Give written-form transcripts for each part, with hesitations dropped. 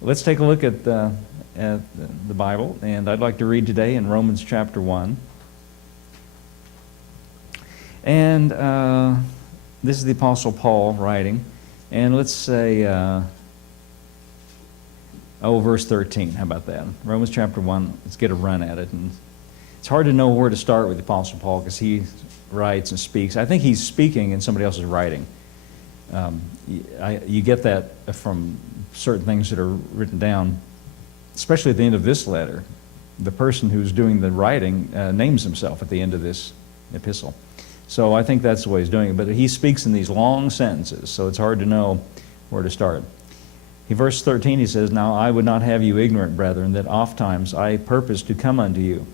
let's take a look at the Bible, and I'd like to read today in Romans chapter 1. And this is the Apostle Paul writing, and let's say, verse 13, how about that? Romans chapter 1, let's get a run at it. And it's hard to know where to start with the Apostle Paul because he writes and speaks. I think he's speaking and somebody else is writing. You get that from certain things that are written down, especially at the end of this letter. The person who's doing the writing names himself at the end of this epistle. So I think that's the way he's doing it. But he speaks in these long sentences, so it's hard to know where to start. In verse 13 he says, "Now I would not have you ignorant, brethren, that ofttimes I purposed to come unto you,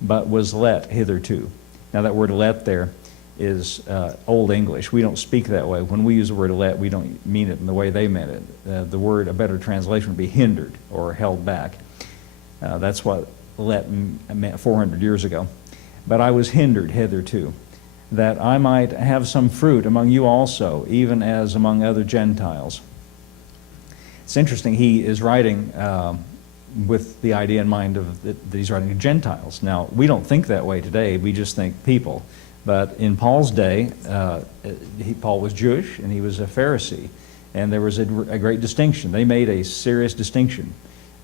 but was let hitherto." Now that word "let" there is Old English. We don't speak that way. When we use the word "let," we don't mean it in the way they meant it. The word, a better translation would be hindered or held back. That's what "let" meant 400 years ago. "But I was hindered hitherto, that I might have some fruit among you also, even as among other Gentiles." It's interesting, he is writing with the idea in mind that he's writing to Gentiles. Now, we don't think that way today, we just think people. But in Paul's day, Paul was Jewish and he was a Pharisee, and there was a great distinction. They made a serious distinction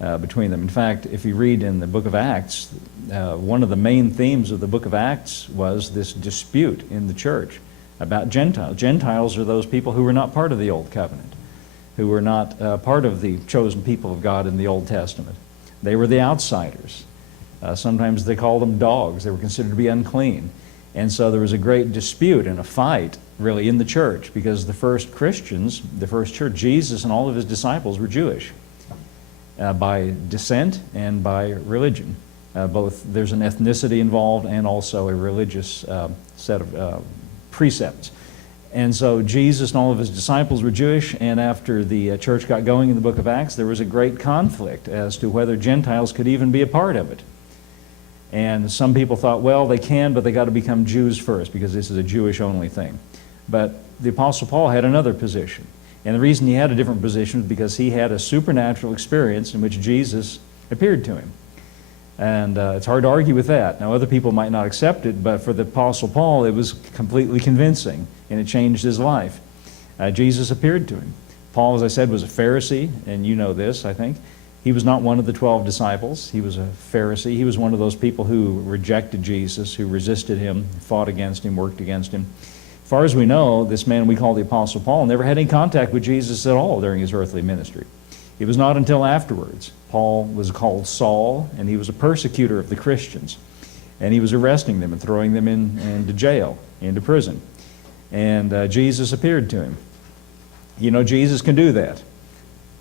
between them. In fact, if you read in the book of Acts, one of the main themes of the book of Acts was this dispute in the church about Gentiles. Gentiles are those people who were not part of the Old Covenant, who were not part of the chosen people of God in the Old Testament. They were the outsiders. Sometimes they called them dogs. They were considered to be unclean. And so there was a great dispute and a fight, really, in the church, because the first Christians, the first church, Jesus and all of his disciples were Jewish by descent and by religion. Both there's an ethnicity involved and also a religious set of precepts. And so Jesus and all of his disciples were Jewish, and after the church got going in the book of Acts, there was a great conflict as to whether Gentiles could even be a part of it. And some people thought, well, they can, but they got to become Jews first, because this is a Jewish-only thing. But the Apostle Paul had another position. And the reason he had a different position was because he had a supernatural experience in which Jesus appeared to him. And it's hard to argue with that. Now, other people might not accept it, but for the Apostle Paul, it was completely convincing, and it changed his life. Jesus appeared to him. Paul, as I said, was a Pharisee, and you know this, I think. He was not one of the 12 disciples. He was a Pharisee. He was one of those people who rejected Jesus, who resisted him, fought against him, worked against him. As far as we know, this man we call the Apostle Paul never had any contact with Jesus at all during his earthly ministry. It was not until afterwards. Paul was called Saul, and he was a persecutor of the Christians. And he was arresting them and throwing them into jail, into prison. And Jesus appeared to him. You know, Jesus can do that.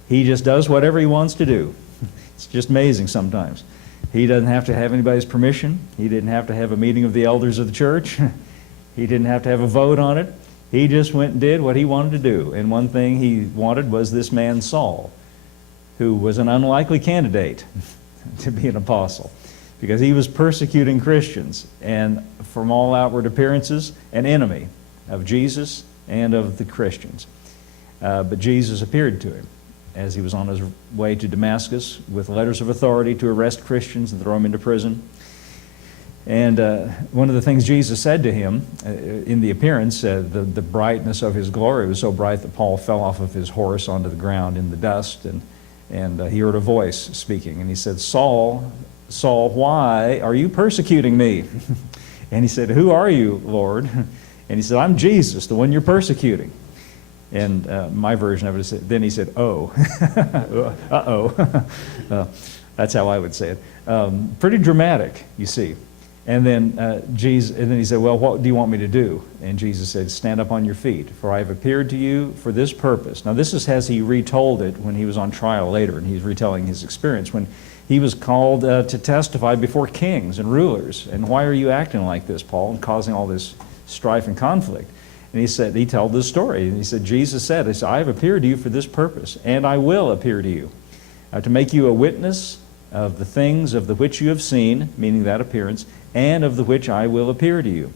He just does whatever he wants to do. It's just amazing sometimes. He doesn't have to have anybody's permission. He didn't have to have a meeting of the elders of the church. He didn't have to have a vote on it. He just went and did what he wanted to do. And one thing he wanted was this man Saul, who was an unlikely candidate to be an apostle, because he was persecuting Christians and, from all outward appearances, an enemy of Jesus and of the Christians. But Jesus appeared to him as he was on his way to Damascus with letters of authority to arrest Christians and throw them into prison. And one of the things Jesus said to him in the appearance, the brightness of his glory was so bright that Paul fell off of his horse onto the ground in the dust, and he heard a voice speaking, and he said, "Saul, Saul, why are you persecuting me?" And he said, "Who are you, Lord?" And he said, "I'm Jesus, the one you're persecuting." And my version of it is, then he said, "Oh." Uh-oh. That's how I would say it. Pretty dramatic, you see. And then he said, "Well, what do you want me to do?" And Jesus said, "Stand up on your feet, for I have appeared to you for this purpose." Now, this is as he retold it when he was on trial later, and he's retelling his experience when he was called to testify before kings and rulers. And why are you acting like this, Paul, and causing all this strife and conflict? And he told this story, and he said, Jesus said, "I have appeared to you for this purpose, and I will appear to you, to make you a witness of the things of the which you have seen," meaning that appearance, "and of the which I will appear to you."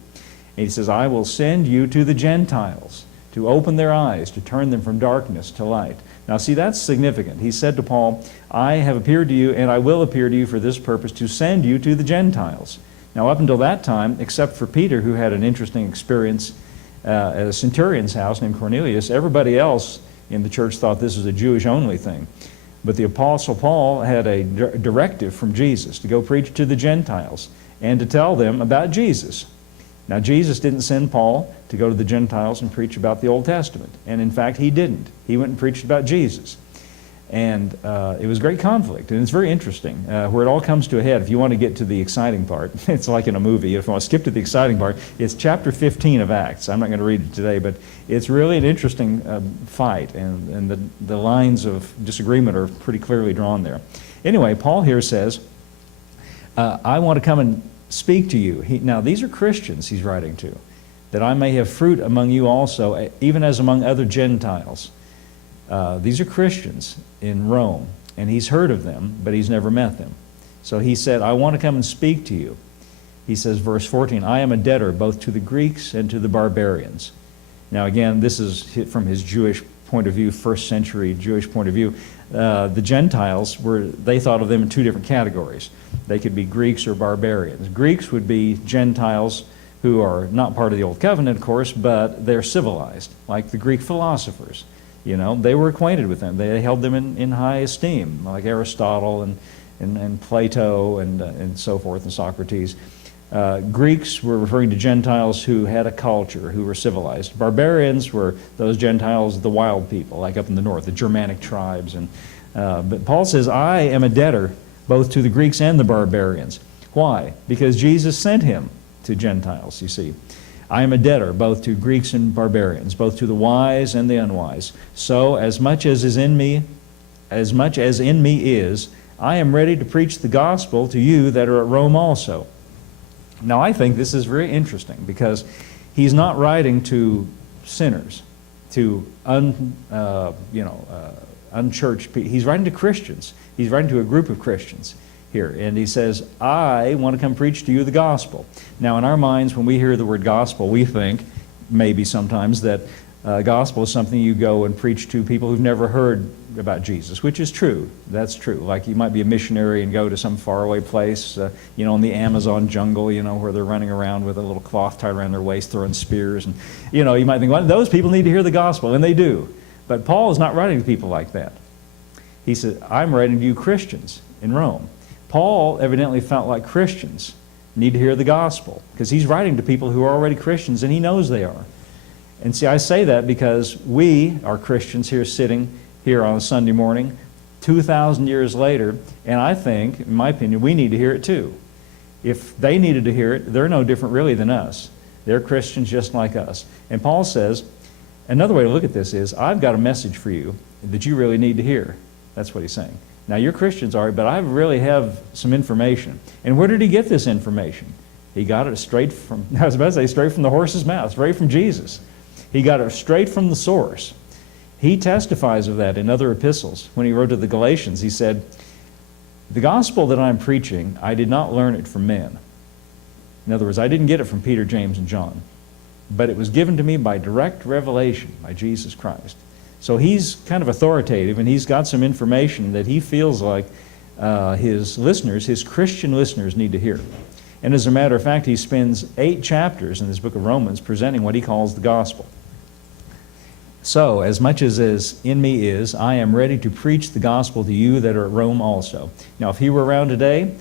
And he says, "I will send you to the Gentiles, to open their eyes, to turn them from darkness to light, Now see, that's significant. He said to Paul, I have appeared to you, and I will appear to you for this purpose, to send you to the Gentiles. Now up until that time, except for Peter, who had an interesting experience at a centurion's house named Cornelius, everybody else in the church thought this was a Jewish-only thing. But the Apostle Paul had a directive from Jesus to go preach to the Gentiles and to tell them about Jesus. Now, Jesus didn't send Paul to go to the Gentiles and preach about the Old Testament. And in fact, he didn't. He went and preached about Jesus. And it was great conflict. And it's very interesting where it all comes to a head. If you want to get to the exciting part, it's like in a movie. If you want to skip to the exciting part, it's chapter 15 of Acts. I'm not going to read it today, but it's really an interesting fight. And the lines of disagreement are pretty clearly drawn there. Anyway, Paul here says, I want to come and speak to you. Now, these are Christians he's writing to, that I may have fruit among you also, even as among other Gentiles. These are Christians in Rome, and he's heard of them, but he's never met them. So he said, I want to come and speak to you. He says, verse 14, I am a debtor both to the Greeks and to the barbarians. Now again, this is from his Jewish point of view, first century Jewish point of view. The Gentiles, they thought of them in two different categories. They could be Greeks or barbarians. Greeks would be Gentiles who are not part of the Old Covenant, of course, but they're civilized, like the Greek philosophers. You know, they were acquainted with them. They held them in high esteem, like Aristotle and Plato and so forth, and Socrates. Greeks were referring to Gentiles who had a culture, who were civilized. Barbarians were those Gentiles, the wild people, like up in the north, the Germanic tribes. But Paul says, I am a debtor both to the Greeks and the barbarians. Why? Because Jesus sent him to Gentiles, you see. I am a debtor both to Greeks and barbarians, both to the wise and the unwise. So as much as in me is, I am ready to preach the gospel to you that are at Rome also. Now I think this is very interesting because he's not writing to sinners, to unchurched people. He's writing to Christians. He's writing to a group of Christians here, and he says, I want to come preach to you the gospel. Now in our minds, when we hear the word gospel, we think maybe sometimes that gospel is something you go and preach to people who've never heard about Jesus, which is true. That's true. Like you might be a missionary and go to some faraway place, in the Amazon jungle, where they're running around with a little cloth tied around their waist, throwing spears, and you might think, well, those people need to hear the gospel, and they do. But Paul is not writing to people like that. He said, I'm writing to you Christians in Rome. Paul evidently felt like Christians need to hear the gospel because he's writing to people who are already Christians, and he knows they are. And see, I say that because we are Christians here sitting here on a Sunday morning 2,000 years later, and I think, in my opinion, we need to hear it too. If they needed to hear it, they're no different really than us. They're Christians just like us. And Paul says, another way to look at this is, I've got a message for you that you really need to hear. That's what he's saying. Now, you're Christians, all right, but I really have some information. And where did he get this information? He got it straight from, I was about to say, straight from the horse's mouth, straight from Jesus. He got it straight from the source. He testifies of that in other epistles. When he wrote to the Galatians, he said, the gospel that I'm preaching, I did not learn it from men. In other words, I didn't get it from Peter, James, and John. But it was given to me by direct revelation by Jesus Christ. So he's kind of authoritative, and he's got some information that he feels like his listeners, his Christian listeners, need to hear. And as a matter of fact, he spends 8 chapters in this book of Romans presenting what he calls the gospel. So, as much as in me is, I am ready to preach the gospel to you that are at Rome also. Now, if he were around today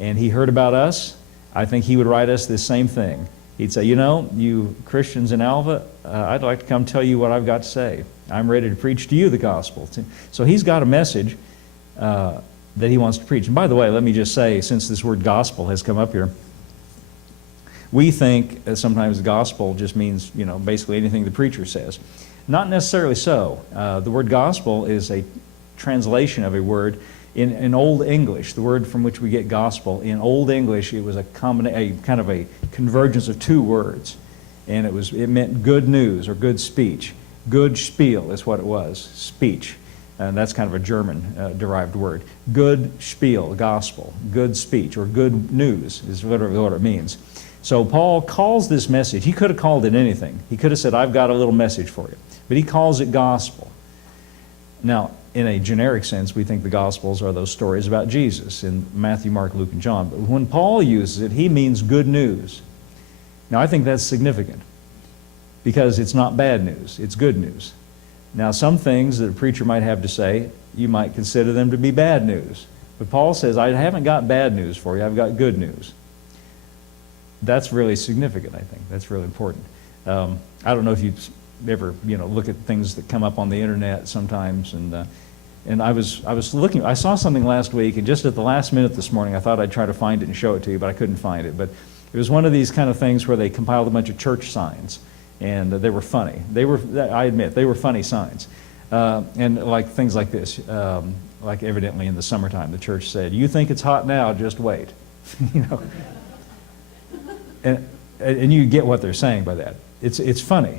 and he heard about us, I think he would write us this same thing. He'd say, you Christians in Alva, I'd like to come tell you what I've got to say. I'm ready to preach to you the gospel. So he's got a message that he wants to preach. And by the way, let me just say, since this word gospel has come up here, we think sometimes the gospel just means, basically anything the preacher says. Not necessarily so. The word gospel is a translation of a word in Old English. The word from which we get gospel, in Old English, it was a kind of a convergence of 2 words. And it meant good news or good speech. Good spiel is what it was, speech. And that's kind of a German derived word. Good spiel, gospel, good speech, or good news is literally what it means. So Paul calls this message, he could have called it anything. He could have said, I've got a little message for you. But he calls it gospel. Now, in a generic sense, we think the Gospels are those stories about Jesus in Matthew, Mark, Luke, and John. But when Paul uses it, he means good news. Now, I think that's significant because it's not bad news, it's good news. Now, some things that a preacher might have to say, you might consider them to be bad news. But Paul says, I haven't got bad news for you, I've got good news. That's really significant, I think. That's really important. I don't know if you ever, look at things that come up on the internet sometimes, and I was looking. I saw something last week, and just at the last minute this morning, I thought I'd try to find it and show it to you, but I couldn't find it. But it was one of these kind of things where they compiled a bunch of church signs, and they were funny. I admit, they were funny signs, and like things like this, like evidently in the summertime, the church said, "You think it's hot now? Just wait," And you get what they're saying by that. It's funny.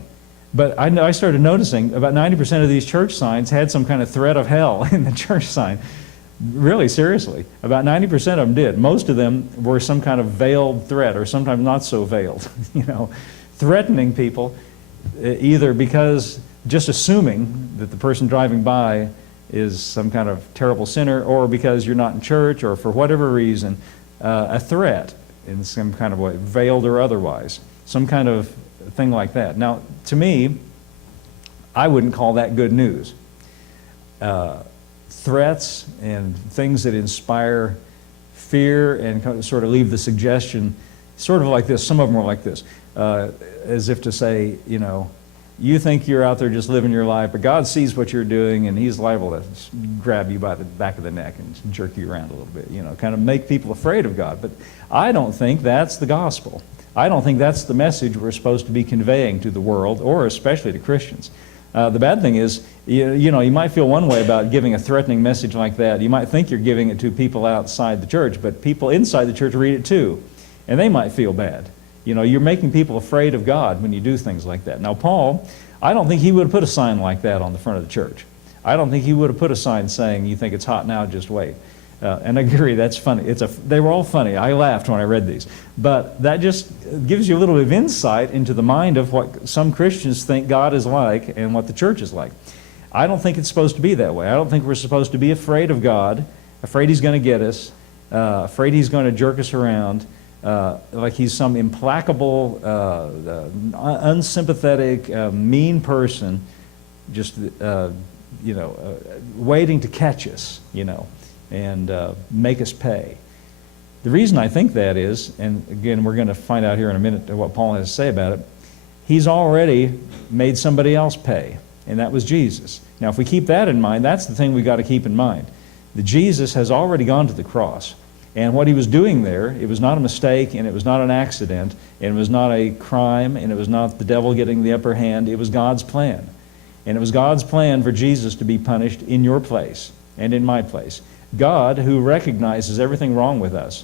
But I started noticing about 90% of these church signs had some kind of threat of hell in the church sign. Really, seriously. About 90% of them did. Most of them were some kind of veiled threat, or sometimes not so veiled, threatening people, either because just assuming that the person driving by is some kind of terrible sinner, or because you're not in church, or for whatever reason, a threat in some kind of way, veiled or otherwise, some kind of thing like that. Now, to me, I wouldn't call that good news. Threats and things that inspire fear and sort of leave the suggestion, sort of like this, some of them are like this, as if to say, you think you're out there just living your life, but God sees what you're doing, and He's liable to grab you by the back of the neck and jerk you around a little bit, kind of make people afraid of God. But I don't think that's the gospel. I don't think that's the message we're supposed to be conveying to the world, or especially to Christians. The bad thing is, you might feel one way about giving a threatening message like that. You might think you're giving it to people outside the church, but people inside the church read it too, and they might feel bad. You're making people afraid of God when you do things like that. Now, Paul, I don't think he would have put a sign like that on the front of the church. I don't think he would have put a sign saying, "You think it's hot now, just wait." And I agree, that's funny. They were all funny. I laughed when I read these. But that just gives you a little bit of insight into the mind of what some Christians think God is like and what the church is like. I don't think it's supposed to be that way. I don't think we're supposed to be afraid of God, afraid He's going to get us, afraid He's going to jerk us around, like He's some implacable, unsympathetic, mean person, just waiting to catch us, and make us pay. The reason I think that is, and again, we're going to find out here in a minute what Paul has to say about it, He's already made somebody else pay, and that was Jesus. Now, if we keep that in mind, that's the thing we've got to keep in mind. That Jesus has already gone to the cross. And what He was doing there, it was not a mistake, and it was not an accident, and it was not a crime, and it was not the devil getting the upper hand. It was God's plan. And it was God's plan for Jesus to be punished in your place and in my place. God, who recognizes everything wrong with us,